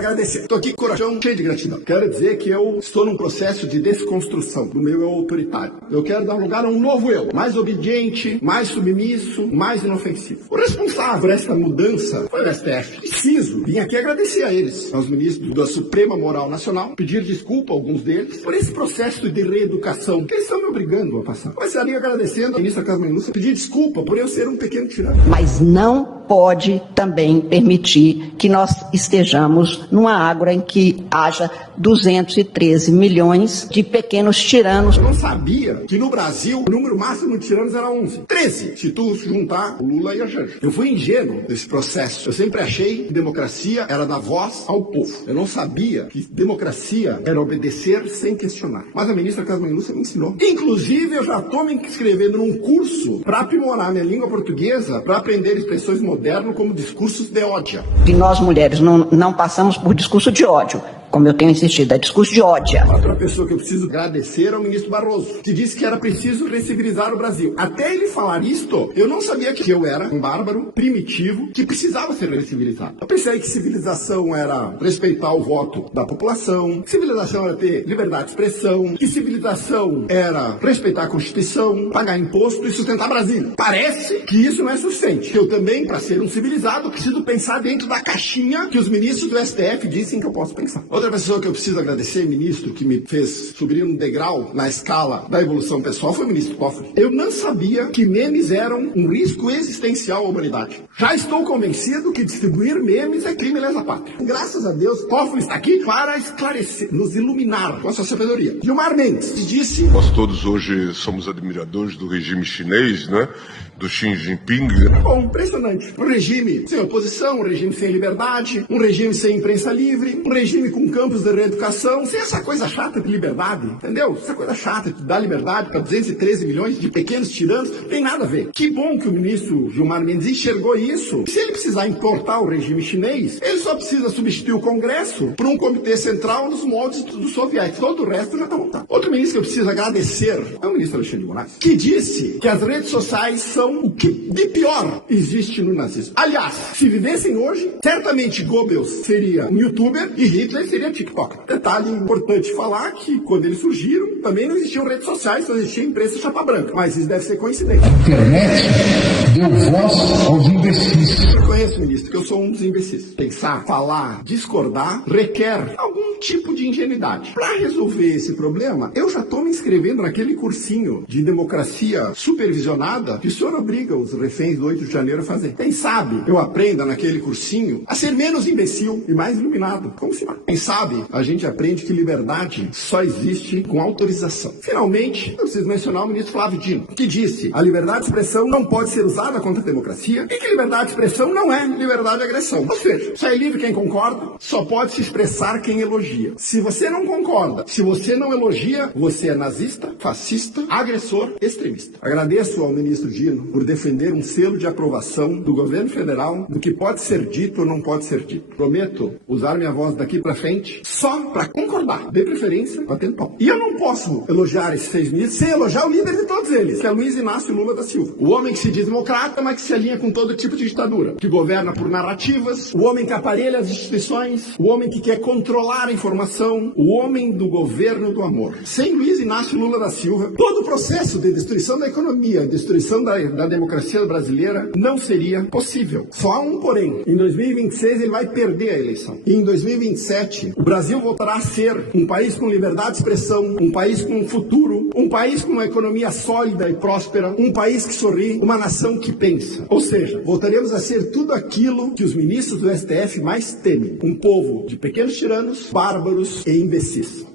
agradecer. Estou aqui com o coração cheio de gratidão. Quero dizer que eu estou num processo de desconstrução do meu eu autoritário. Eu quero dar lugar a um novo eu, mais obediente, mais submisso, mais inofensivo. O responsável por esta mudança foi o STF. Preciso vir aqui agradecer a eles, aos ministros da Suprema Moral Nacional, pedir desculpa a alguns deles por esse processo de reeducação que eles estão me obrigando a passar. Começaria agradecendo a ministra Carmen Lúcia, pedir desculpa por eu ser um pequeno tirano. Mas não pode também permitir que nós estejamos numa ágora em que haja 213 milhões de pequenos tiranos. Eu não sabia que no Brasil o número máximo de tiranos era 11. 13, se tu juntar o Lula e a Janja. Eu fui ingênuo nesse processo. Eu sempre achei que democracia era dar voz ao povo. Eu não sabia que democracia era obedecer sem questionar. Mas a ministra Carmen Lúcia me ensinou. Inclusive, eu já estou me inscrevendo num curso para aprimorar minha língua portuguesa, para aprender expressões modernas como discursos de ódio. E nós, mulheres, não passamos por discurso de ódio. Como eu tenho insistido, é discurso de ódio. Outra pessoa que eu preciso agradecer é o ministro Barroso, que disse que era preciso recivilizar o Brasil. Até ele falar isto, eu não sabia que eu era um bárbaro primitivo que precisava ser recivilizado. Eu pensei que civilização era respeitar o voto da população, que civilização era ter liberdade de expressão, que civilização era respeitar a Constituição, pagar imposto e sustentar Brasília. Parece que isso não é suficiente. Eu também, para ser um civilizado, preciso pensar dentro da caixinha que os ministros do STF dizem que eu posso pensar. Outra pessoa que eu preciso agradecer, ministro, que me fez subir um degrau na escala da evolução pessoal, foi o ministro Toffoli. Eu não sabia que memes eram um risco existencial à humanidade. Já estou convencido que distribuir memes é crime lesa pátria. Graças a Deus, Toffoli está aqui para esclarecer, nos iluminar com a sua sabedoria. Gilmar Mendes disse... Nós todos hoje somos admiradores do regime chinês, né? Do Xi Jinping. Bom, impressionante. Um regime sem oposição, um regime sem liberdade, um regime sem imprensa livre, um regime com campos de reeducação, sem essa coisa chata de liberdade, entendeu? Essa coisa chata de dar liberdade para 213 milhões de pequenos tiranos, tem nada a ver. Que bom que o ministro Gilmar Mendes enxergou isso. Se ele precisar importar o regime chinês, ele só precisa substituir o Congresso por um comitê central nos moldes dos soviéticos. Todo o resto já está montado. Outro ministro que eu preciso agradecer é o ministro Alexandre de Moraes, que disse que as redes sociais são o que de pior existe no nazismo. Aliás, se vivessem hoje, certamente Goebbels seria um youtuber e Hitler seria TikTok. Detalhe importante falar que quando eles surgiram, também não existiam redes sociais, só existia imprensa chapa branca. Mas isso deve ser coincidência. A internet deu voz aos imbecis. Eu conheço, ministro, que eu sou um dos imbecis. Pensar, falar, discordar requer algum tipo de ingenuidade. Para resolver esse problema, eu já estou me inscrevendo naquele cursinho de democracia supervisionada que o senhor obriga os reféns do 8 de janeiro a fazer. Quem sabe eu aprenda naquele cursinho a ser menos imbecil e mais iluminado. Como se Quem sabe a gente aprende que liberdade só existe com autorização. Finalmente, eu preciso mencionar o ministro Flávio Dino, que disse: a liberdade de expressão não pode ser usada contra a democracia e que liberdade de expressão não é liberdade de agressão. Ou seja, só é livre quem concorda, só pode se expressar quem elogia. Se você não concorda, se você não elogia, você é nazista, fascista, agressor, extremista. Agradeço ao ministro Dino por defender um selo de aprovação do governo federal do que pode ser dito ou não pode ser dito. Prometo usar minha voz daqui para frente só para concordar, de preferência batendo pau. E eu não posso elogiar esses 6 ministros sem elogiar o líder de todos eles, que é Luiz Inácio Lula da Silva. O homem que se diz democrata, mas que se alinha com todo tipo de ditadura, que governa por narrativas, o homem que aparelha as instituições, o homem que quer controlar a informação, o homem do governo do amor. Sem Luiz Inácio Lula da Silva, todo o processo de destruição da economia, destruição da democracia brasileira não seria possível. Só há um porém. Em 2026 ele vai perder a eleição. E em 2027 o Brasil voltará a ser um país com liberdade de expressão, um país com um futuro, um país com uma economia sólida e próspera, um país que sorri, uma nação que pensa. Ou seja, voltaremos a ser tudo aquilo que os ministros do STF mais temem. Um povo de pequenos tiranos, bárbaros e imbecis.